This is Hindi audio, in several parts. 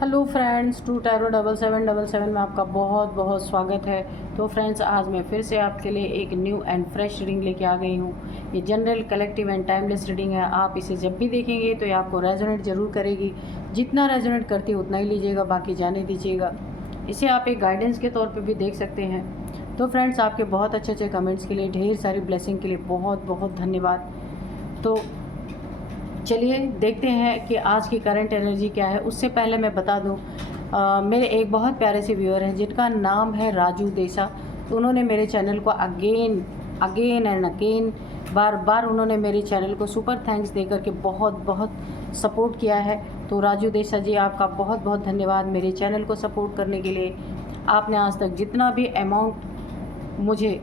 हेलो फ्रेंड्स, टू टैरो 7777 में आपका बहुत बहुत स्वागत है। तो फ्रेंड्स, आज मैं फिर से आपके लिए एक न्यू एंड फ्रेश रीडिंग लेके आ गई हूँ। ये general, collective and timeless reading है। आप इसे जब भी देखेंगे तो ये आपको रेजोनेट ज़रूर करेगी। जितना रेजोनेट करती है उतना ही लीजिएगा, बाकी जाने दीजिएगा। इसे आप एक गाइडेंस के तौर पर भी देख सकते हैं। तो फ्रेंड्स, आपके बहुत अच्छे अच्छे कमेंट्स के लिए, ढेर सारी ब्लेसिंग के लिए बहुत बहुत धन्यवाद। तो चलिए देखते हैं कि आज की करंट एनर्जी क्या है। उससे पहले मैं बता दूं, मेरे एक बहुत प्यारे से व्यूअर हैं जिनका नाम है राजू देसा। तो उन्होंने मेरे चैनल को अगेन एंड अगेन बार बार उन्होंने मेरे चैनल को सुपर थैंक्स देकर के बहुत बहुत सपोर्ट किया है। तो राजू देसा जी, आपका बहुत बहुत धन्यवाद मेरे चैनल को सपोर्ट करने के लिए। आपने आज तक जितना भी अमाउंट मुझे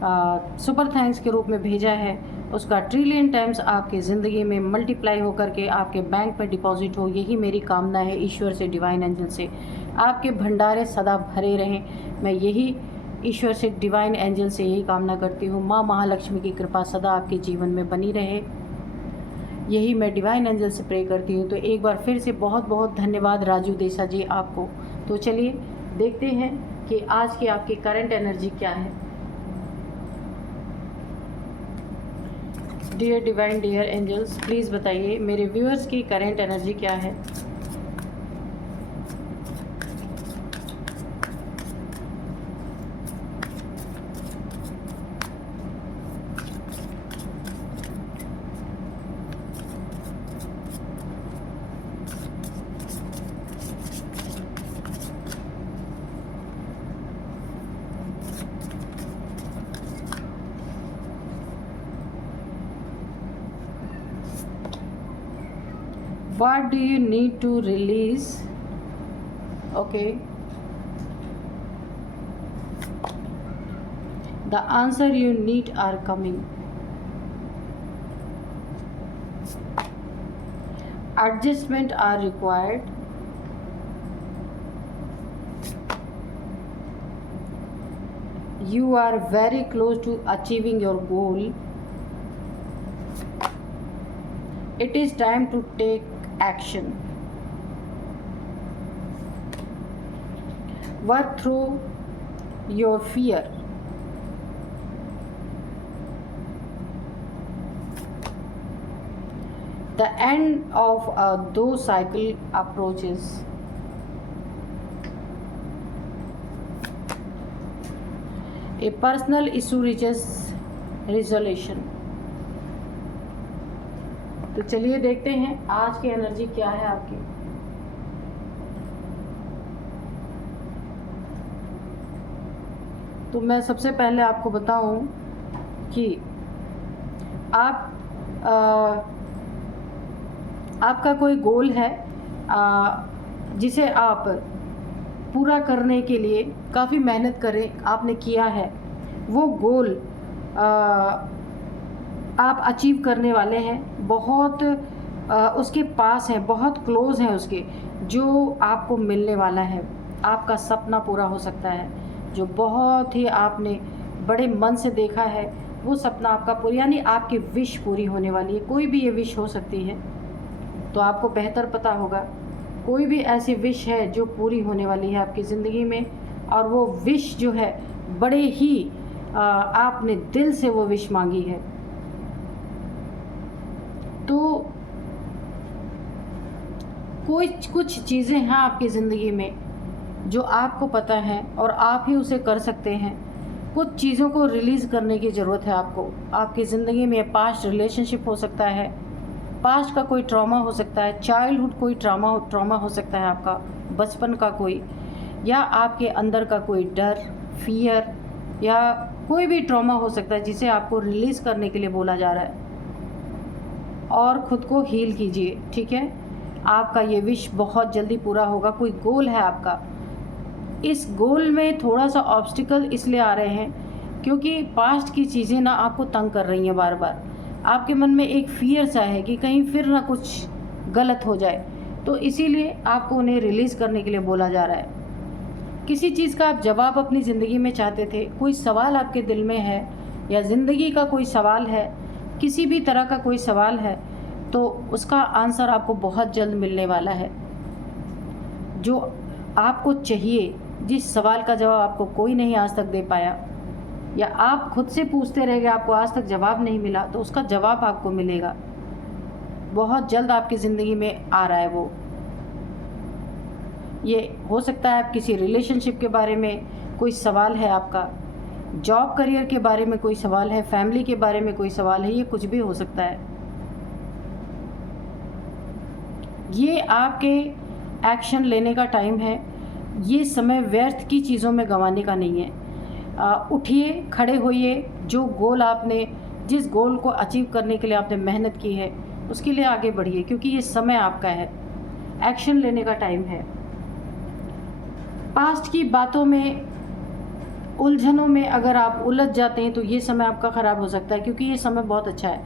सुपर थैंक्स के रूप में भेजा है, उसका ट्रिलियन टाइम्स आपकी ज़िंदगी में मल्टीप्लाई होकर के आपके बैंक में डिपॉजिट हो, यही मेरी कामना है ईश्वर से, डिवाइन एंजल से। आपके भंडारे सदा भरे रहें, मैं यही ईश्वर से, डिवाइन एंजल से यही कामना करती हूँ। माँ महालक्ष्मी की कृपा सदा आपके जीवन में बनी रहे, यही मैं डिवाइन एंजल से प्रे करती हूँ। तो एक बार फिर से बहुत बहुत धन्यवाद राजू देसा जी आपको। तो चलिए देखते हैं कि आज की आपकी करंट एनर्जी क्या है। Dear divine, dear angels, please बताइए मेरे व्यूअर्स की करंट एनर्जी क्या है। What do you need to release? Okay. The answer you need are coming. Adjustment are required. You are very close to achieving your goal. It is time to take action. Work through your fear. The end of those cycle approaches. A personal issue reaches resolution. तो चलिए देखते हैं आज की एनर्जी क्या है आपकी। तो मैं सबसे पहले आपको बताऊं कि आपका कोई गोल है जिसे आप पूरा करने के लिए काफ़ी मेहनत करें आपने किया है। वो गोल आप अचीव करने वाले हैं, बहुत उसके पास है, बहुत क्लोज है उसके, जो आपको मिलने वाला है। आपका सपना पूरा हो सकता है, जो बहुत ही आपने बड़े मन से देखा है, वो सपना आपका पूरा, यानी आपकी विश पूरी होने वाली है। कोई भी ये विश हो सकती है, तो आपको बेहतर पता होगा। कोई भी ऐसी विश है जो पूरी होने वाली है आपकी ज़िंदगी में, और वो विश जो है बड़े ही आपने दिल से वो विश मांगी है। तो कुछ चीज़ें हैं आपकी ज़िंदगी में जो आपको पता है और आप ही उसे कर सकते हैं। कुछ चीज़ों को रिलीज़ करने की ज़रूरत है आपको। आपकी ज़िंदगी में पास्ट रिलेशनशिप हो सकता है, पास्ट का कोई ट्रॉमा हो सकता है, चाइल्डहुड कोई ट्रॉमा हो सकता है आपका, बचपन का कोई, या आपके अंदर का कोई डर, फियर, या कोई भी ट्रॉमा हो सकता है जिसे आपको रिलीज़ करने के लिए बोला जा रहा है। और ख़ुद को हील कीजिए, ठीक है। आपका ये विश बहुत जल्दी पूरा होगा। कोई गोल है आपका, इस गोल में थोड़ा सा ऑब्स्टिकल इसलिए आ रहे हैं क्योंकि पास्ट की चीज़ें ना आपको तंग कर रही हैं बार बार। आपके मन में एक फियर सा है कि कहीं फिर ना कुछ गलत हो जाए, तो इसीलिए आपको उन्हें रिलीज़ करने के लिए बोला जा रहा है। किसी चीज़ का आप जवाब अपनी ज़िंदगी में चाहते थे, कोई सवाल आपके दिल में है, या ज़िंदगी का कोई सवाल है, किसी भी तरह का कोई सवाल है, तो उसका आंसर आपको बहुत जल्द मिलने वाला है। जो आपको चाहिए, जिस सवाल का जवाब आपको कोई नहीं आज तक दे पाया, या आप खुद से पूछते रह गए, आपको आज तक जवाब नहीं मिला, तो उसका जवाब आपको मिलेगा। बहुत जल्द आपकी ज़िंदगी में आ रहा है वो। ये हो सकता है आप किसी रिलेशनशिप के बारे में कोई सवाल है आपका, जॉब करियर के बारे में कोई सवाल है, फैमिली के बारे में कोई सवाल है, ये कुछ भी हो सकता है। ये आपके एक्शन लेने का टाइम है। ये समय व्यर्थ की चीज़ों में गंवाने का नहीं है। उठिए, खड़े होइए, जो गोल आपने, जिस गोल को अचीव करने के लिए आपने मेहनत की है उसके लिए आगे बढ़िए, क्योंकि ये समय आपका है, एक्शन लेने का टाइम है। पास्ट की बातों में, उलझनों में अगर आप उलझ जाते हैं तो ये समय आपका ख़राब हो सकता है, क्योंकि ये समय बहुत अच्छा है।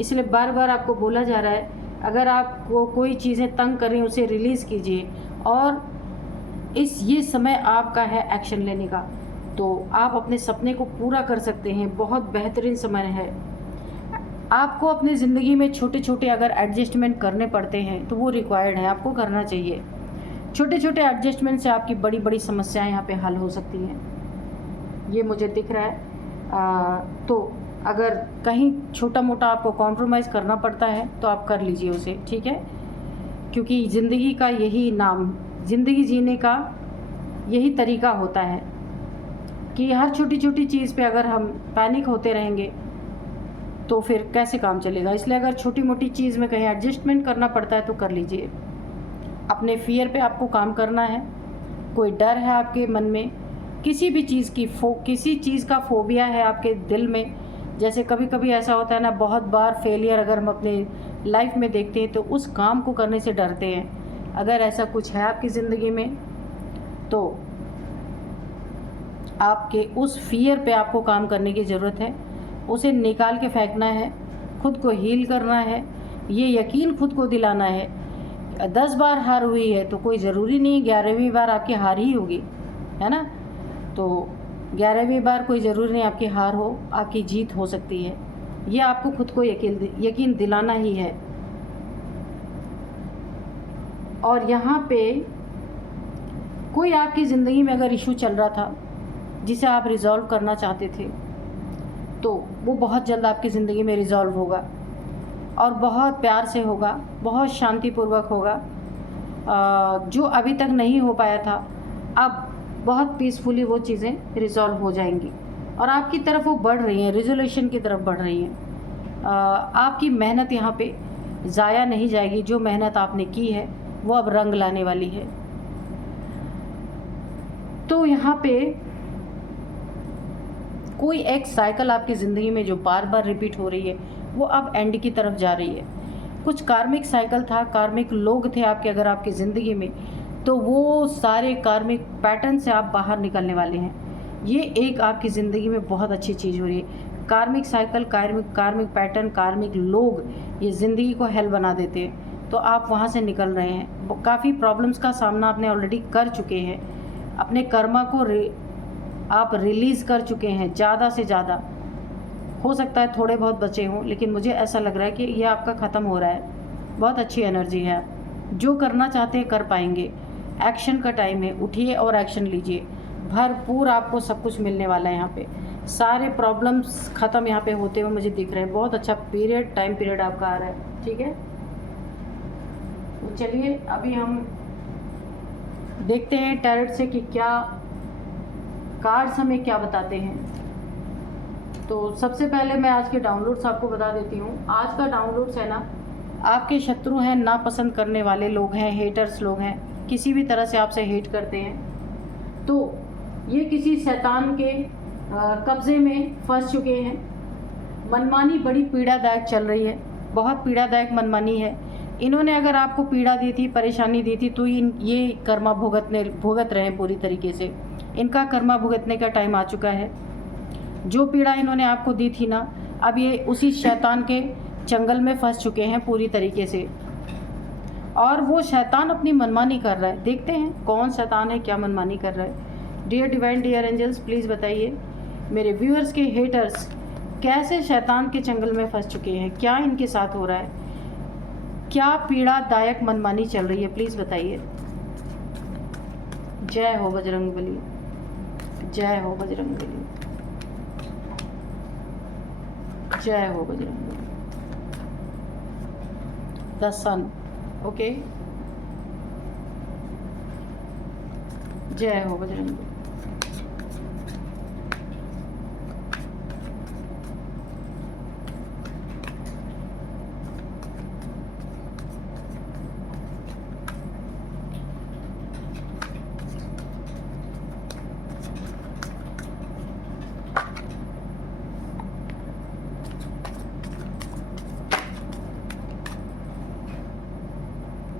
इसलिए बार बार आपको बोला जा रहा है, अगर आपको कोई चीज़ें तंग करें उसे रिलीज़ कीजिए, और ये समय आपका है एक्शन लेने का, तो आप अपने सपने को पूरा कर सकते हैं। बहुत बेहतरीन समय है। आपको अपनी ज़िंदगी में छोटे छोटे अगर एडजस्टमेंट करने पड़ते हैं तो वो रिक्वायर्ड है, आपको करना चाहिए। छोटे छोटे एडजस्टमेंट से आपकी बड़ी बड़ी समस्याएं यहाँ पे हल हो सकती हैं, ये मुझे दिख रहा है। तो अगर कहीं छोटा मोटा आपको कॉम्प्रोमाइज़ करना पड़ता है तो आप कर लीजिए उसे, ठीक है, क्योंकि ज़िंदगी का यही नाम, ज़िंदगी जीने का यही तरीका होता है कि हर छोटी छोटी चीज़ पे अगर हम पैनिक होते रहेंगे तो फिर कैसे काम चलेगा। इसलिए अगर छोटी मोटी चीज़ में कहीं एडजस्टमेंट करना पड़ता है तो कर लीजिए। अपने फियर पे आपको काम करना है। कोई डर है आपके मन में, किसी भी चीज़ की किसी चीज़ का फोबिया है आपके दिल में, जैसे कभी कभी ऐसा होता है ना, बहुत बार फेलियर अगर हम अपने लाइफ में देखते हैं तो उस काम को करने से डरते हैं। अगर ऐसा कुछ है आपकी ज़िंदगी में तो आपके उस फियर पे आपको काम करने की ज़रूरत है, उसे निकाल के फेंकना है, खुद को हील करना है, ये यकीन खुद को दिलाना है। 10 बार हार हुई है तो कोई ज़रूरी नहीं 11वीं बार आपकी हार ही होगी, है ना। तो 11वीं बार कोई ज़रूरी नहीं आपकी हार हो, आपकी जीत हो सकती है। ये आपको खुद को यकीन दिलाना ही है। और यहाँ पे कोई आपकी ज़िंदगी में अगर इशू चल रहा था जिसे आप रिज़ॉल्व करना चाहते थे, तो वो बहुत जल्द आपकी ज़िंदगी में रिज़ॉल्व होगा, और बहुत प्यार से होगा, बहुत शांतिपूर्वक होगा। जो अभी तक नहीं हो पाया था, अब बहुत पीसफुली वो चीज़ें रिज़ॉल्व हो जाएंगी, और आपकी तरफ वो बढ़ रही हैं, रिजोल्यूशन की तरफ बढ़ रही हैं। आपकी मेहनत यहाँ पे ज़ाया नहीं जाएगी। जो मेहनत आपने की है वो अब रंग लाने वाली है। तो यहाँ पे कोई एक साइकिल आपकी ज़िंदगी में जो बार बार रिपीट हो रही है वो अब एंड की तरफ जा रही है। कुछ कार्मिक साइकिल था, कार्मिक लोग थे आपके अगर आपकी ज़िंदगी में, तो वो सारे कार्मिक पैटर्न से आप बाहर निकलने वाले हैं। ये एक आपकी ज़िंदगी में बहुत अच्छी चीज़ हो रही है। कार्मिक साइकिल, कार्मिक पैटर्न, कार्मिक लोग ये ज़िंदगी को हेल बना देते हैं, तो आप वहाँ से निकल रहे हैं। काफ़ी प्रॉब्लम्स का सामना आपने ऑलरेडी कर चुके हैं, अपने कर्मा को आप रिलीज़ कर चुके हैं ज़्यादा से ज़्यादा। हो सकता है थोड़े बहुत बचे हों, लेकिन मुझे ऐसा लग रहा है कि ये आपका ख़त्म हो रहा है। बहुत अच्छी एनर्जी है, जो करना चाहते हैं कर पाएंगे। एक्शन का टाइम है, उठिए और एक्शन लीजिए। भरपूर आपको सब कुछ मिलने वाला है। यहाँ पे सारे प्रॉब्लम्स ख़त्म यहाँ पे होते हुए मुझे दिख रहे हैं। बहुत अच्छा टाइम पीरियड आपका आ रहा है, ठीक है। तो चलिए अभी हम देखते हैं टैरोट से कि क्या कार्ड्स हमें क्या बताते हैं। तो सबसे पहले मैं आज के डाउनलोड्स आपको बता देती हूँ। आज का डाउनलोड्स है ना, आपके शत्रु हैं, नापसंद करने वाले लोग हैं, हेटर्स लोग हैं, किसी भी तरह से आपसे हेट करते हैं, तो ये किसी शैतान के कब्ज़े में फंस चुके हैं। मनमानी बड़ी पीड़ादायक चल रही है, बहुत पीड़ादायक मनमानी है। इन्होंने अगर आपको पीड़ा दी थी, परेशानी दी थी, तो ये कर्मा भुगत रहे हैं पूरी तरीके से। इनका कर्मा भुगतने का टाइम आ चुका है। जो पीड़ा इन्होंने आपको दी थी ना, अब ये उसी शैतान के चंगल में फंस चुके हैं पूरी तरीके से, और वो शैतान अपनी मनमानी कर रहा है। देखते हैं कौन शैतान है, क्या मनमानी कर रहा है। Dear divine, dear angels, please बताइए मेरे व्यूअर्स के हेटर्स कैसे शैतान के चंगल में फंस चुके हैं, क्या इनके साथ हो रहा है, क्या पीड़ादायक मनमानी चल रही है, प्लीज़ बताइए। जय हो बजरंगबली, जय हो बजरंगबली, जय हो बजरंगबली। द सन, ओके, जय हो Bajrangbali.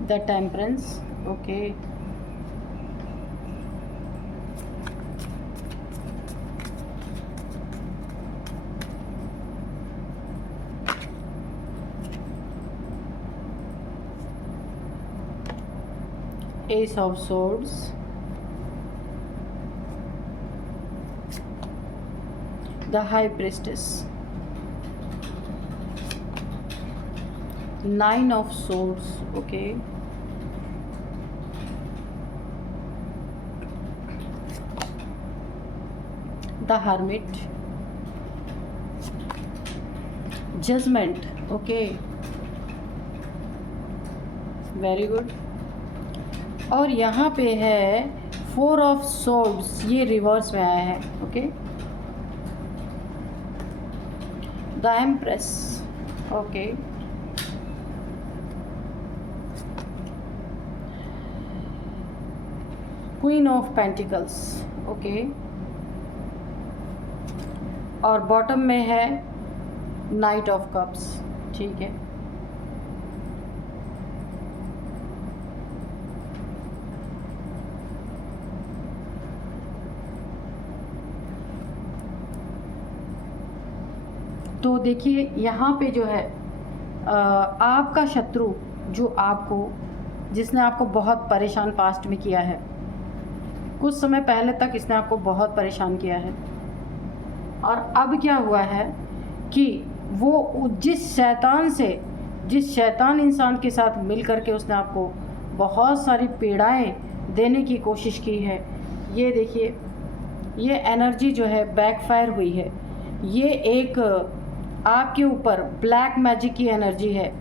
The Temperance, okay, Ace of Swords, the High Priestess, Nine of Swords, okay, the Hermit, Judgment, okay, very good. और यहाँ पे है फोर ऑफ सोर्ड्स, ये रिवर्स में आया है, okay, the empress, okay, queen of pentacles, okay, और बॉटम में है नाइट ऑफ कप्स, ठीक है। तो देखिए यहाँ पे जो है आपका शत्रु जो जिसने आपको बहुत परेशान पास्ट में किया है, कुछ समय पहले तक इसने आपको बहुत परेशान किया है, और अब क्या हुआ है कि वो जिस शैतान इंसान के साथ मिल करके उसने आपको बहुत सारी पीड़ाएं देने की कोशिश की है, ये देखिए ये एनर्जी जो है बैकफायर हुई है। ये एक आपके ऊपर ब्लैक मैजिक की एनर्जी है।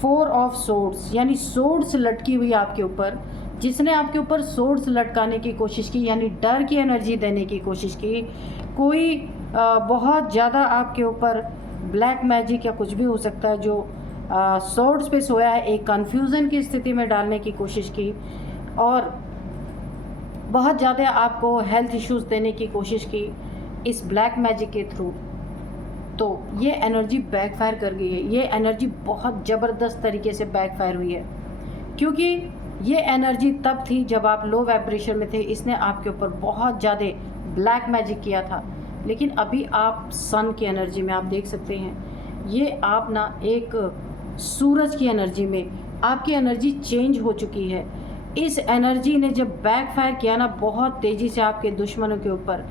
फोर ऑफ सोर्ड्स यानी सोर्ड्स लटकी हुई आपके ऊपर, जिसने आपके ऊपर सोर्ड्स लटकाने की कोशिश की, यानी डर की एनर्जी देने की कोशिश की। कोई बहुत ज़्यादा आपके ऊपर ब्लैक मैजिक या कुछ भी हो सकता है जो सोर्ड्स पे सोया है, एक कन्फ्यूज़न की स्थिति में डालने की कोशिश की, और बहुत ज़्यादा आपको हेल्थ इश्यूज़ देने की कोशिश की इस ब्लैक मैजिक के थ्रू। तो ये एनर्जी बैकफायर कर गई है। ये एनर्जी बहुत ज़बरदस्त तरीके से बैकफायर हुई है, क्योंकि ये एनर्जी तब थी जब आप लो वाइब्रेशन में थे। इसने आपके ऊपर बहुत ज़्यादा ब्लैक मैजिक किया था, लेकिन अभी आप सन की एनर्जी में आप देख सकते हैं, ये आप ना एक सूरज की एनर्जी में आपकी एनर्जी चेंज हो चुकी है। इस एनर्जी ने जब बैकफायर किया ना बहुत तेज़ी से आपके दुश्मनों के ऊपर,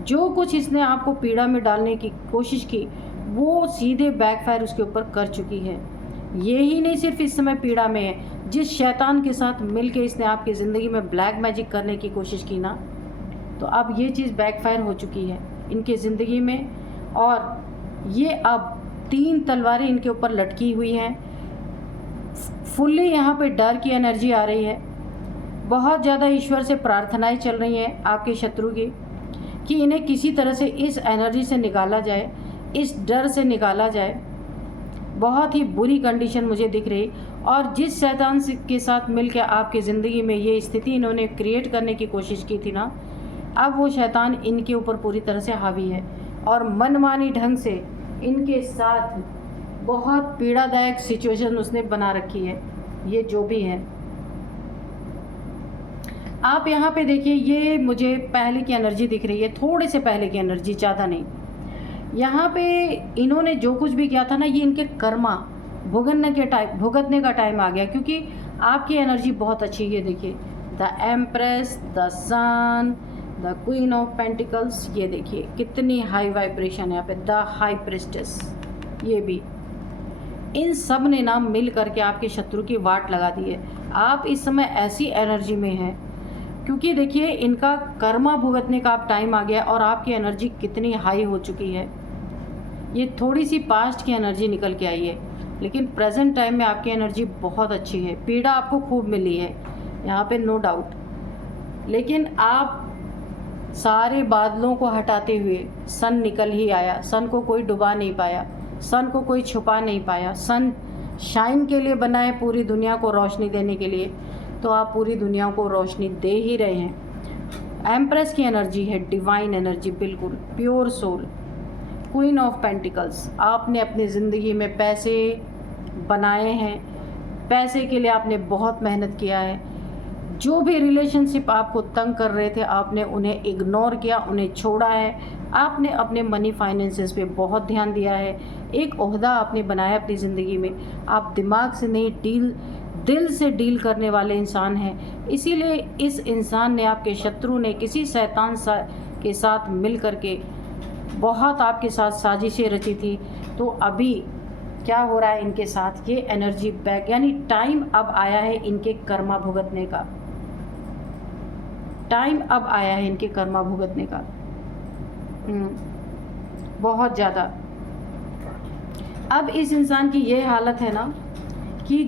जो कुछ इसने आपको पीड़ा में डालने की कोशिश की वो सीधे बैकफायर उसके ऊपर कर चुकी है। ये ही नहीं सिर्फ इस समय पीड़ा में है, जिस शैतान के साथ मिलके इसने आपकी ज़िंदगी में ब्लैक मैजिक करने की कोशिश की ना, तो अब ये चीज़ बैकफायर हो चुकी है इनके ज़िंदगी में। और ये अब 3 तलवारें इनके ऊपर लटकी हुई हैं। फुल्ली यहाँ पे डर की एनर्जी आ रही है। बहुत ज़्यादा ईश्वर से प्रार्थनाएं चल रही हैं आपके शत्रु की कि इन्हें किसी तरह से इस एनर्जी से निकाला जाए, इस डर से निकाला जाए। बहुत ही बुरी कंडीशन मुझे दिख रही, और जिस शैतान के साथ मिलकर आपकी ज़िंदगी में ये स्थिति इन्होंने क्रिएट करने की कोशिश की थी ना, अब वो शैतान इनके ऊपर पूरी तरह से हावी है और मनमानी ढंग से इनके साथ बहुत पीड़ादायक सिचुएशन उसने बना रखी है। ये जो भी है, आप यहाँ पे देखिए, ये मुझे पहले की एनर्जी दिख रही है, थोड़े से पहले की एनर्जी, ज़्यादा नहीं। यहाँ पे इन्होंने जो कुछ भी किया था ना, ये इनके कर्मा भुगतने का टाइम आ गया, क्योंकि आपकी एनर्जी बहुत अच्छी है। देखिए the empress, the sun, the queen of pentacles, ये देखिए कितनी हाई वाइब्रेशन है यहाँ पे, द हाई प्रिस्टेस, ये भी इन सब ने मिल करके आपके शत्रु की वाट लगा दी है। आप इस समय ऐसी एनर्जी में हैं क्योंकि देखिए इनका कर्मा भुगतने का अब टाइम आ गया और आपकी एनर्जी कितनी हाई हो चुकी है। ये थोड़ी सी पास्ट की एनर्जी निकल के आई है, लेकिन प्रेजेंट टाइम में आपकी एनर्जी बहुत अच्छी है। पीड़ा आपको खूब मिली है यहाँ पे, नो डाउट, लेकिन आप सारे बादलों को हटाते हुए सन निकल ही आया। सन को कोई डुबा नहीं पाया, सन को कोई छुपा नहीं पाया। सन शाइन के लिए बना है, पूरी दुनिया को रोशनी देने के लिए, तो आप पूरी दुनिया को रोशनी दे ही रहे हैं। एम्प्रेस की एनर्जी है, डिवाइन एनर्जी, बिल्कुल pure soul. Queen of pentacles, आपने अपनी ज़िंदगी में पैसे बनाए हैं, पैसे के लिए आपने बहुत मेहनत किया है। जो भी रिलेशनशिप आपको तंग कर रहे थे आपने उन्हें इग्नोर किया, उन्हें छोड़ा है। आपने अपने मनी फाइनेंसेस पे बहुत ध्यान दिया है। एक ओहदा आपने बनाया अपनी ज़िंदगी में। आप दिमाग से नहीं, दिल से डील करने वाले इंसान हैं। इसीलिए इस इंसान ने, आपके शत्रु ने, किसी शैतान के साथ मिल करके बहुत आपके साथ साजिशें रची थी। तो अभी क्या हो रहा है इनके साथ, ये एनर्जी बैक, यानी टाइम अब आया है इनके कर्मा भुगतने का। टाइम अब आया है इनके कर्मा भुगतने का, बहुत ज़्यादा। अब इस इंसान की ये हालत है ना कि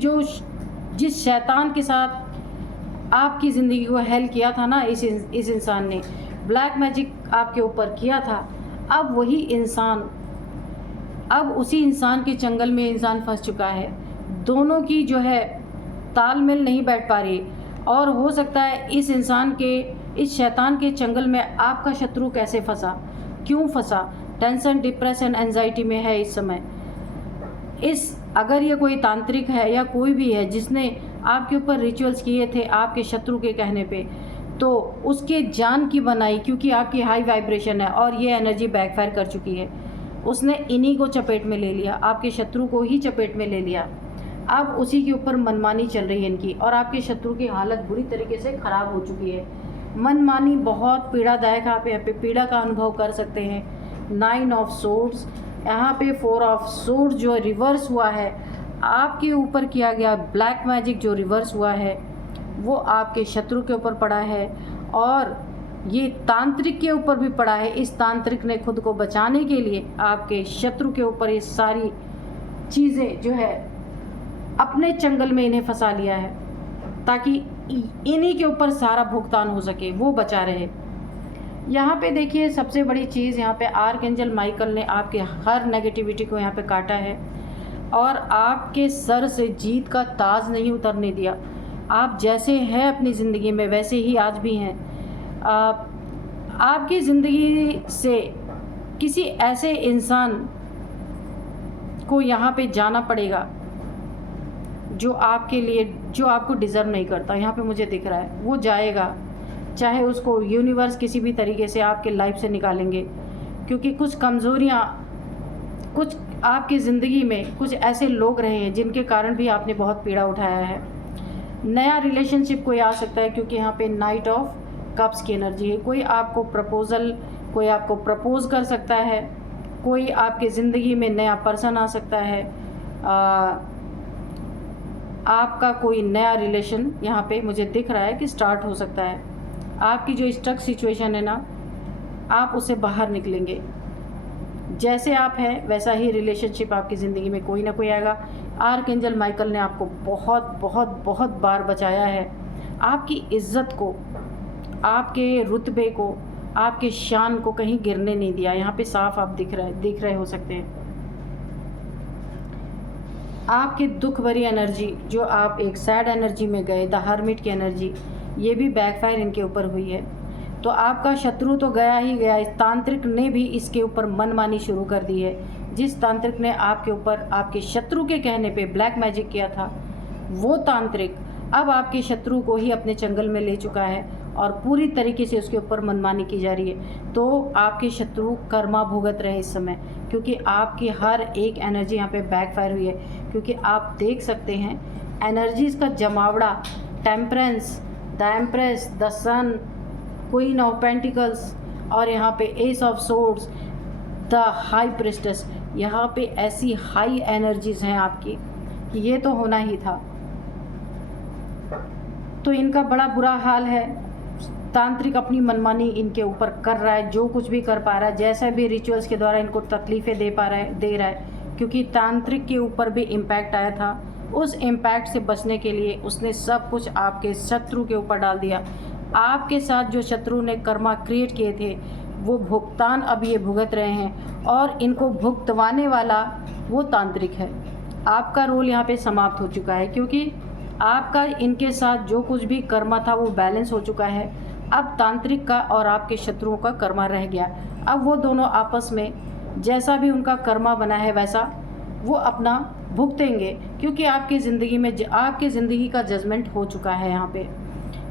जिस शैतान के साथ आपकी ज़िंदगी को हेल किया था ना, इस इंसान ने ब्लैक मैजिक आपके ऊपर किया था, अब वही इंसान, अब उसी इंसान के चंगल में इंसान फंस चुका है। दोनों की जो है तालमेल नहीं बैठ पा रही, और हो सकता है इस इंसान के, इस शैतान के चंगल में आपका शत्रु कैसे फंसा, क्यों फंसा, टेंशन, डिप्रेशन, एंजाइटी में है इस समय। अगर ये कोई तांत्रिक है या कोई भी है जिसने आपके ऊपर रिचुअल्स किए थे आपके शत्रु के कहने पे, तो उसके जान की बनाई, क्योंकि आपकी हाई वाइब्रेशन है और ये एनर्जी बैकफायर कर चुकी है। उसने इन्हीं को चपेट में ले लिया, आपके शत्रु को ही चपेट में ले लिया। अब उसी के ऊपर मनमानी चल रही है इनकी, और आपके शत्रु की हालत बुरी तरीके से ख़राब हो चुकी है। मनमानी बहुत पीड़ादायक, आप यहाँ पे पीड़ा का अनुभव कर सकते हैं। 9 ऑफ सोर्ड्स, यहाँ पे 4 ऑफ सोर्ड जो रिवर्स हुआ है, आपके ऊपर किया गया ब्लैक मैजिक जो रिवर्स हुआ है वो आपके शत्रु के ऊपर पड़ा है, और ये तांत्रिक के ऊपर भी पड़ा है। इस तांत्रिक ने खुद को बचाने के लिए आपके शत्रु के ऊपर ये सारी चीज़ें जो है अपने चंगल में इन्हें फंसा लिया है, ताकि इन्हीं के ऊपर सारा भुगतान हो सके, वो बचा रहे। यहाँ पे देखिए सबसे बड़ी चीज़, यहाँ पे आर्कएंजल माइकल ने आपके हर नेगेटिविटी को यहाँ पे काटा है और आपके सर से जीत का ताज नहीं उतरने दिया। आप जैसे हैं अपनी ज़िंदगी में वैसे ही आज भी हैं। आपकी ज़िंदगी से किसी ऐसे इंसान को यहाँ पे जाना पड़ेगा जो आपके लिए, जो आपको डिज़र्व नहीं करता। यहाँ पे मुझे दिख रहा है वो जाएगा, चाहे उसको यूनिवर्स किसी भी तरीके से आपके लाइफ से निकालेंगे, क्योंकि कुछ कमज़ोरियाँ, कुछ आपकी ज़िंदगी में कुछ ऐसे लोग रहे हैं जिनके कारण भी आपने बहुत पीड़ा उठाया है। नया रिलेशनशिप कोई आ सकता है, क्योंकि यहाँ पे नाइट ऑफ कप्स की एनर्जी है। कोई आपको प्रपोज़ कर सकता है, कोई आपकी ज़िंदगी में नया पर्सन आ सकता है, आपका कोई नया रिलेशन यहाँ पे मुझे दिख रहा है कि स्टार्ट हो सकता है। आपकी जो स्टक सिचुएशन है ना, आप उससे बाहर निकलेंगे। जैसे आप हैं वैसा ही रिलेशनशिप आपकी ज़िंदगी में कोई ना कोई आएगा। आर्कएंजल माइकल ने आपको बहुत बहुत बहुत बार बचाया है, आपकी इज़्ज़त को, आपके रुतबे को, आपके शान को कहीं गिरने नहीं दिया। यहाँ पे साफ आप दिख रहे हो सकते हैं। आपकी दुख भरी एनर्जी, जो आप एक सैड एनर्जी में गए, द हर्मिट की एनर्जी, ये भी बैकफायर इनके ऊपर हुई है। तो आपका शत्रु तो गया ही गया, इस तांत्रिक ने भी इसके ऊपर मनमानी शुरू कर दी है। जिस तांत्रिक ने आपके ऊपर आपके शत्रु के कहने पे ब्लैक मैजिक किया था, वो तांत्रिक अब आपके शत्रु को ही अपने चंगल में ले चुका है और पूरी तरीके से उसके ऊपर मनमानी की जा रही है। तो आपके शत्रु कर्मा भुगत रहे इस समय, क्योंकि आपकी हर एक एनर्जी यहाँ पे बैकफायर हुई है। क्योंकि आप देख सकते हैं एनर्जीज़ का जमावड़ा, temperance, the empress, the sun, queen of pentacles, और यहाँ पे ace of swords, the high priestess. यहाँ पे ऐसी हाई एनर्जीज़ हैं आपकी कि ये तो होना ही था। तो इनका बड़ा बुरा हाल है। तांत्रिक अपनी मनमानी इनके ऊपर कर रहा है, जो कुछ भी कर पा रहा है, जैसे भी रिचुअल्स के द्वारा इनको तकलीफ़ें दे रहा है, क्योंकि तांत्रिक के ऊपर भी इम्पैक्ट आया था। उस इम्पैक्ट से बचने के लिए उसने सब कुछ आपके शत्रु के ऊपर डाल दिया। आपके साथ जो शत्रु ने कर्मा क्रिएट किए थे वो भुगतान अब ये भुगत रहे हैं, और इनको भुगतवाने वाला वो तांत्रिक है। आपका रोल यहाँ पे समाप्त हो चुका है, क्योंकि आपका इनके साथ जो कुछ भी कर्मा था वो बैलेंस हो चुका है। अब तांत्रिक का और आपके शत्रुओं का कर्मा रह गया। अब वो दोनों आपस में जैसा भी उनका कर्मा बना है वैसा वो अपना भुगतेंगे, क्योंकि आपकी ज़िंदगी का जजमेंट हो चुका है यहाँ पे,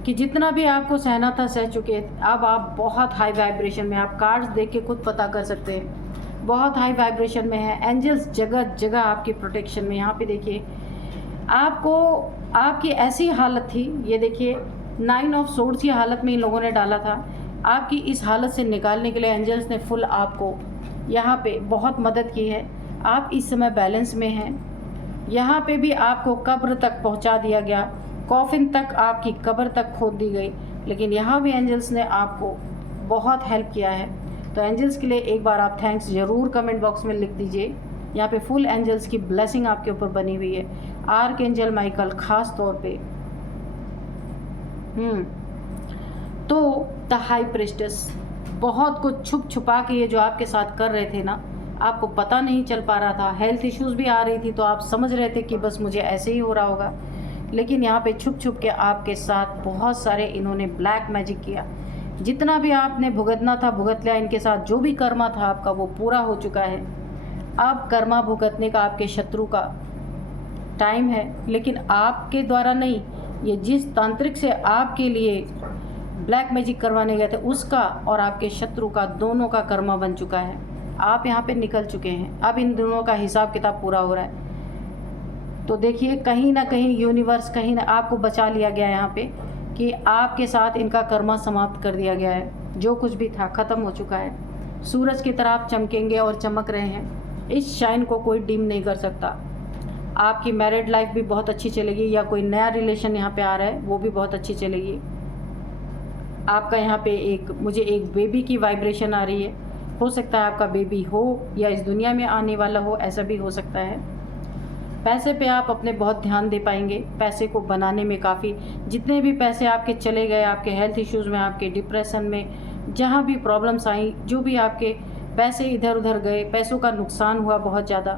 कि जितना भी आपको सहना था सह चुके। अब आप बहुत हाई वाइब्रेशन में, आप कार्ड्स देख के खुद पता कर सकते हैं, बहुत हाई वाइब्रेशन में है। एंजल्स जगह जगह आपकी प्रोटेक्शन में। यहाँ पे देखिए आपकी ऐसी हालत थी, ये देखिए 9 ऑफ सोर्ड्स की हालत में इन लोगों ने डाला था। आपकी इस हालत से निकालने के लिए एंजल्स ने फुल आपको यहाँ पे बहुत मदद की है। आप इस समय बैलेंस में हैं। यहाँ पे भी आपको कब्र तक पहुँचा दिया गया, कॉफिन तक, आपकी कब्र तक खोद दी गई, लेकिन यहाँ भी एंजल्स ने आपको बहुत हेल्प किया है। तो एंजल्स के लिए एक बार आप थैंक्स ज़रूर कमेंट बॉक्स में लिख दीजिए। यहाँ पे फुल एंजल्स की ब्लेसिंग आपके ऊपर बनी हुई है, आर्क एंजल माइकल खास तौर पे। तो द हाई प्रिस्टेस बहुत कुछ छुप छुपा के ये जो आपके साथ कर रहे थे ना, आपको पता नहीं चल पा रहा था। हेल्थ इश्यूज़ भी आ रही थी, तो आप समझ रहे थे कि बस मुझे ऐसे ही हो रहा होगा, लेकिन यहाँ पे छुप छुप के आपके साथ बहुत सारे इन्होंने ब्लैक मैजिक किया। जितना भी आपने भुगतना था भुगत लिया। इनके साथ जो भी कर्मा था आपका वो पूरा हो चुका है। अब कर्मा भुगतने का आपके शत्रु का टाइम है, लेकिन आपके द्वारा नहीं। ये जिस तांत्रिक से आपके लिए ब्लैक मैजिक करवाने गए थे उसका और आपके शत्रु का, दोनों का कर्मा बन चुका है। आप यहाँ पे निकल चुके हैं। अब इन दोनों का हिसाब किताब पूरा हो रहा है। तो देखिए कहीं ना कहीं यूनिवर्स, कहीं ना आपको बचा लिया गया है यहाँ पे, कि आपके साथ इनका कर्मा समाप्त कर दिया गया है। जो कुछ भी था ख़त्म हो चुका है। सूरज की तरह आप चमकेंगे और चमक रहे हैं। इस शाइन को कोई डिम नहीं कर सकता। आपकी मैरिड लाइफ भी बहुत अच्छी चलेगी, या कोई नया रिलेशन यहाँ पे आ रहा है वो भी बहुत अच्छी चलेगी। आपका यहाँ पे मुझे एक बेबी की वाइब्रेशन आ रही है। हो सकता है आपका बेबी हो या इस दुनिया में आने वाला हो, ऐसा भी हो सकता है। पैसे पे आप अपने बहुत ध्यान दे पाएंगे। पैसे को बनाने में काफ़ी, जितने भी पैसे आपके चले गए, आपके हेल्थ इश्यूज़ में, आपके डिप्रेशन में, जहाँ भी प्रॉब्लम्स आई, जो भी आपके पैसे इधर उधर गए, पैसों का नुकसान हुआ बहुत ज़्यादा,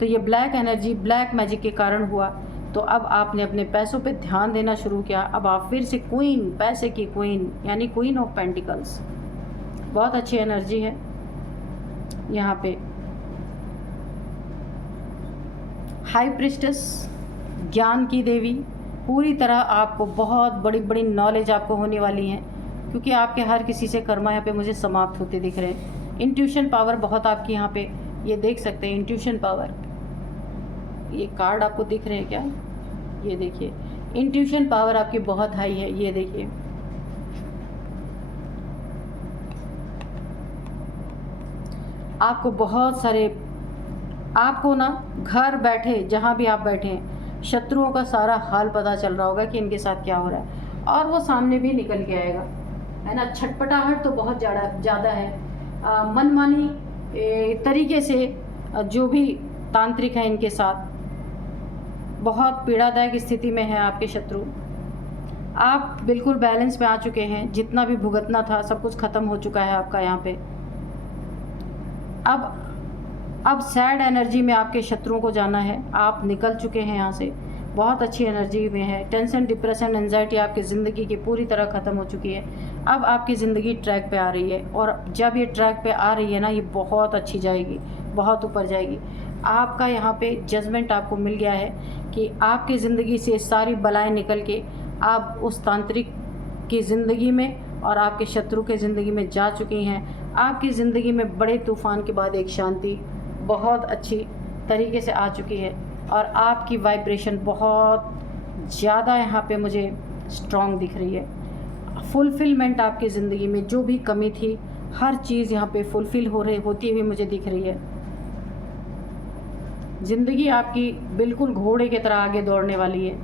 तो ये ब्लैक एनर्जी, ब्लैक मैजिक के कारण हुआ। तो अब आपने अपने पैसों पे ध्यान देना शुरू किया। अब आप फिर से क्वीन, पैसे की क्वीन, यानी क्वीन ऑफ पेंटिकल्स, बहुत अच्छी एनर्जी है यहाँ पे। हाई प्रिस्टेस, ज्ञान की देवी, पूरी तरह आपको बहुत बड़ी बड़ी नॉलेज आपको होने वाली है, क्योंकि आपके हर किसी से कर्मा यहाँ पे मुझे समाप्त होते दिख रहे हैं। इंट्यूशन पावर बहुत आपकी यहाँ पे, ये देख सकते हैं इंट्यूशन पावर। ये कार्ड आपको दिख रहे हैं क्या? ये देखिए इंट्यूशन पावर आपकी बहुत हाई है। ये देखिए आपको बहुत सारे, आपको ना घर बैठे, जहाँ भी आप बैठे हैं, शत्रुओं का सारा हाल पता चल रहा होगा कि इनके साथ क्या हो रहा है, और वो सामने भी निकल के आएगा, है ना। छटपटाहट तो बहुत ज़्यादा है। मनमानी तरीके से जो भी तांत्रिक है इनके साथ बहुत पीड़ादायक स्थिति में है आपके शत्रु। आप बिल्कुल बैलेंस में आ चुके हैं। जितना भी भुगतना था सब कुछ ख़त्म हो चुका है आपका यहाँ पे। अब सैड एनर्जी में आपके शत्रुओं को जाना है। आप निकल चुके हैं यहाँ से, बहुत अच्छी एनर्जी में है। टेंशन, डिप्रेशन, एंजाइटी आपकी ज़िंदगी की पूरी तरह ख़त्म हो चुकी है। अब आपकी ज़िंदगी ट्रैक पे आ रही है, और जब ये ट्रैक पे आ रही है ना, ये बहुत अच्छी जाएगी, बहुत ऊपर जाएगी। आपका यहाँ पे जजमेंट आपको मिल गया है कि आपकी ज़िंदगी से सारी बलाएँ निकल के आप उस तांत्रिक की ज़िंदगी में और आपके शत्रु के ज़िंदगी में जा चुकी हैं। आपकी ज़िंदगी में बड़े तूफ़ान के बाद एक शांति बहुत अच्छी तरीके से आ चुकी है, और आपकी वाइब्रेशन बहुत ज़्यादा यहाँ पे मुझे स्ट्रॉन्ग दिख रही है। फुलफिलमेंट आपकी ज़िंदगी में जो भी कमी थी, हर चीज़ यहाँ पे फुलफ़िल होती हुई मुझे दिख रही है। ज़िंदगी आपकी बिल्कुल घोड़े की तरह आगे दौड़ने वाली है।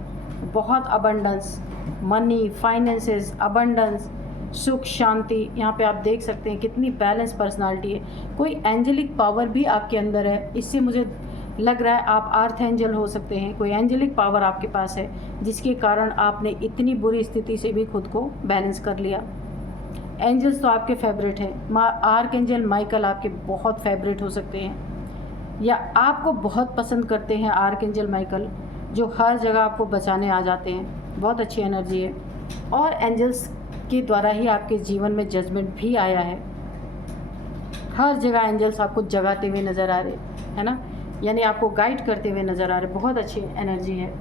बहुत अबंडेंस, मनी, फाइनेंसेस, अबंडेंस, सुख शांति। यहाँ पे आप देख सकते हैं कितनी बैलेंस पर्सनालिटी है। कोई एंजेलिक पावर भी आपके अंदर है, इससे मुझे लग रहा है आप अर्थ एंजल हो सकते हैं। कोई एंजेलिक पावर आपके पास है जिसके कारण आपने इतनी बुरी स्थिति से भी खुद को बैलेंस कर लिया। एंजल्स तो आपके फेवरेट हैं। आर्क एंजल माइकल आपके बहुत फेवरेट हो सकते हैं, या आपको बहुत पसंद करते हैं आर्क एंजल माइकल, जो हर जगह आपको बचाने आ जाते हैं। बहुत अच्छी एनर्जी है। और एंजल्स के द्वारा ही आपके जीवन में जजमेंट भी आया है। हर जगह एंजल्स आपको जगाते हुए नज़र आ रहे है ना, यानी आपको गाइड करते हुए नज़र आ रहे। बहुत अच्छी एनर्जी है।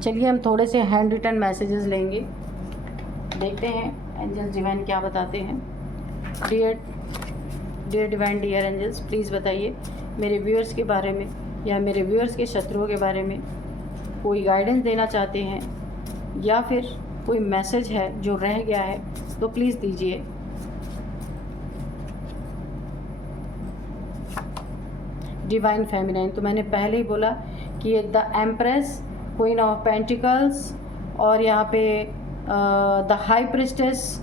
चलिए हम थोड़े से हैंड रिटन मैसेजेस लेंगे, देखते हैं एंजल्स डिवाइन क्या बताते हैं। Dear divine, dear angels, please बताइए मेरे व्यूअर्स के बारे में या मेरे व्यूअर्स के शत्रुओं के बारे में कोई गाइडेंस देना चाहते हैं, या फिर कोई मैसेज है जो रह गया है तो प्लीज़ दीजिए। डिवाइन फेमिनाइन, तो मैंने पहले ही बोला कि the empress, queen of pentacles और यहाँ पे द हाई प्रिस्टेस,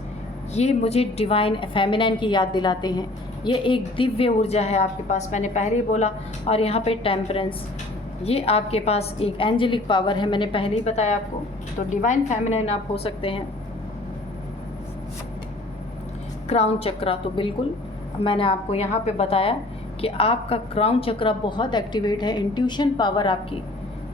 ये मुझे डिवाइन फेमिनाइन की याद दिलाते हैं। ये एक दिव्य ऊर्जा है आपके पास, मैंने पहले ही बोला। और यहाँ पे टेम्परेंस, ये आपके पास एक एंजेलिक पावर है, मैंने पहले ही बताया आपको। तो डिवाइन फेमिनाइन आप हो सकते हैं। क्राउन चक्रा, तो बिल्कुल मैंने आपको यहाँ पे बताया कि आपका क्राउन चक्रा बहुत एक्टिवेट है। इंट्यूशन पावर आपकी,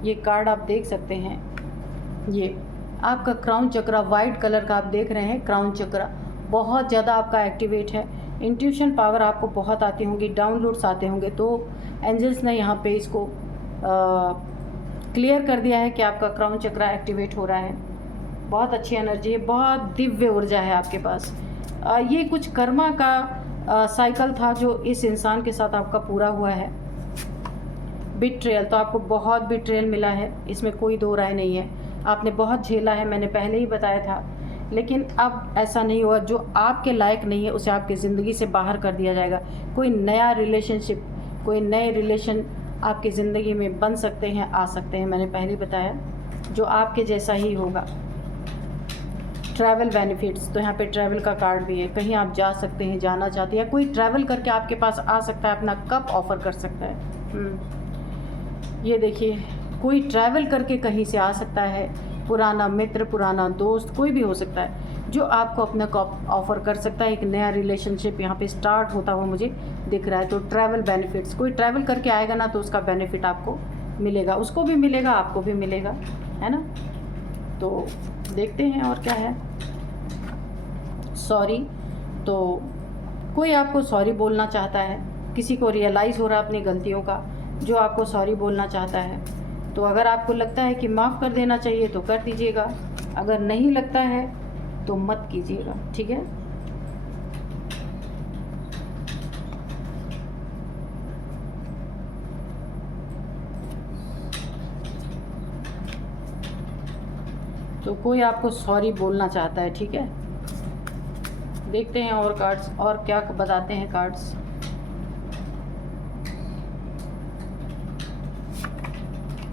ये कार्ड आप देख सकते हैं। ये आपका क्राउन चक्रा वाइट कलर का आप देख रहे हैं। क्राउन चक्रा बहुत ज़्यादा आपका एक्टिवेट है। इंट्यूशन पावर आपको बहुत आती होंगी, डाउनलोड्स आते होंगे। तो एंजल्स ने यहाँ पे इसको क्लियर कर दिया है कि आपका क्राउन चक्रा एक्टिवेट हो रहा है। बहुत अच्छी एनर्जी है, बहुत दिव्य ऊर्जा है आपके पास। ये कुछ कर्मा का साइकिल था जो इस इंसान के साथ आपका पूरा हुआ है। बिट्रेयल, तो आपको बहुत बिट्रेयल मिला है, इसमें कोई दो राय नहीं है। आपने बहुत झेला है, मैंने पहले ही बताया था। लेकिन अब ऐसा नहीं हुआ, जो आपके लायक नहीं है उसे आपकी ज़िंदगी से बाहर कर दिया जाएगा। कोई नया रिलेशनशिप, कोई नए रिलेशन आपकी ज़िंदगी में बन सकते हैं, आ सकते हैं, मैंने पहले बताया, जो आपके जैसा ही होगा। ट्रैवल बेनिफिट्स, तो यहाँ पे ट्रैवल का कार्ड भी है। कहीं आप जा सकते हैं, जाना चाहते हैं, या कोई ट्रैवल करके आपके पास आ सकता है, अपना कप ऑफ़र कर सकता है। ये देखिए, कोई ट्रैवल करके कहीं से आ सकता है, पुराना मित्र, पुराना दोस्त, कोई भी हो सकता है जो आपको अपना कप ऑफ़र कर सकता है। एक नया रिलेशनशिप यहाँ पे स्टार्ट होता हुआ मुझे दिख रहा है। तो ट्रैवल बेनिफिट्स, कोई ट्रैवल करके आएगा ना तो उसका बेनिफिट आपको मिलेगा, उसको भी मिलेगा, आपको भी मिलेगा, है ना। तो देखते हैं और क्या है। सॉरी, तो कोई आपको सॉरी बोलना चाहता है, किसी को रियलाइज़ हो रहा है अपनी गलतियों का, जो आपको सॉरी बोलना चाहता है। तो अगर आपको लगता है कि माफ़ कर देना चाहिए तो कर दीजिएगा, अगर नहीं लगता है तो मत कीजिएगा, ठीक है। तो कोई आपको सॉरी बोलना चाहता है, ठीक है। देखते हैं और कार्ड्स और क्या बताते हैं कार्ड्स।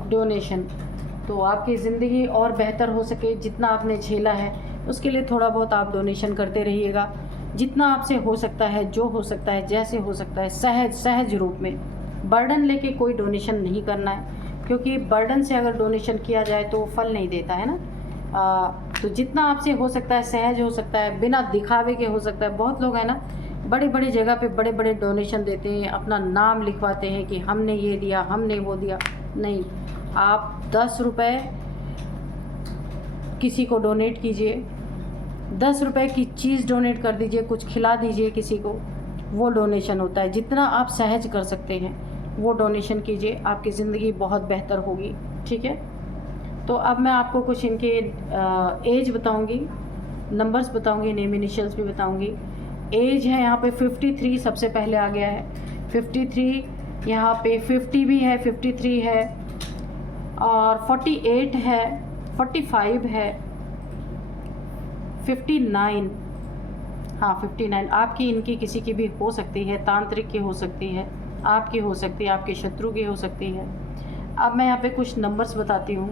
डोनेशन, तो आपकी ज़िंदगी और बेहतर हो सके, जितना आपने झेला है उसके लिए थोड़ा बहुत आप डोनेशन करते रहिएगा, जितना आपसे हो सकता है, जो हो सकता है, जैसे हो सकता है, सहज रूप में। बर्डन लेके कोई डोनेशन नहीं करना है, क्योंकि बर्डन से अगर डोनेशन किया जाए तो फल नहीं देता है ना। तो जितना आपसे हो सकता है, सहज हो सकता है, बिना दिखावे के हो सकता है। बहुत लोग हैं ना, बड़े बड़े जगह पे बड़े बड़े डोनेशन देते हैं, अपना नाम लिखवाते हैं कि हमने ये दिया, हमने वो दिया। नहीं, आप 10 रुपये किसी को डोनेट कीजिए, 10 रुपये की चीज़ डोनेट कर दीजिए, कुछ खिला दीजिए किसी को, वो डोनेशन होता है। जितना आप सहज कर सकते हैं वो डोनेशन कीजिए, आपकी ज़िंदगी बहुत बेहतर होगी, ठीक है। तो अब मैं आपको कुछ इनके एज बताऊंगी, नंबर्स बताऊंगी, नेम इनिशियल्स भी बताऊंगी। एज है यहाँ पे 53 सबसे पहले आ गया है, 53, यहाँ पे 50 भी है, 53 है, और 48 है, 45 है, 59, हाँ 59। आपकी इनकी किसी की भी हो सकती है, तांत्रिक की हो सकती है, आपकी हो सकती है, आपके शत्रु की हो सकती है। अब मैं यहाँ पे कुछ नंबर्स बताती हूँ।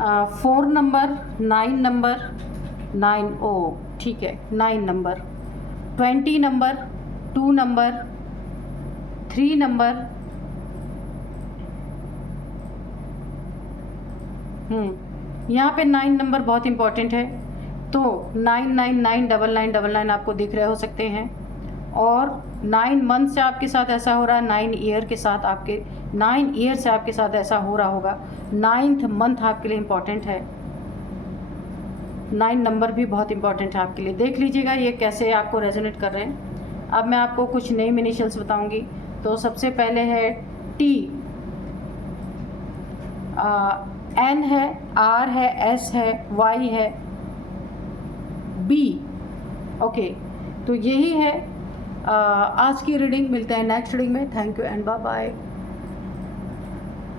4 नंबर, 9 नंबर, 9 ओ ठीक है 9 नंबर, 20 नंबर, 2 नंबर, 3 नंबर, यहाँ पे 9 नंबर बहुत इंपॉर्टेंट है, तो 999999 आपको दिख रहे हो सकते हैं। और 9 मंथ से आपके साथ ऐसा हो रहा है, 9 ईयर के साथ आपके 9 ईयर से आपके साथ ऐसा हो रहा होगा। 9th मंथ आपके लिए इम्पॉर्टेंट है, 9 नंबर भी बहुत इंपॉर्टेंट है आपके लिए। देख लीजिएगा ये कैसे आपको रेजोनेट कर रहे हैं। अब मैं आपको कुछ नेम इनिशियल्स बताऊंगी। तो सबसे पहले है टी, एन है, आर है, एस है, वाई है, बी। ओके, तो यही है आज की रीडिंग। मिलते हैं नेक्स्ट रीडिंग में। Thank you and bye bye.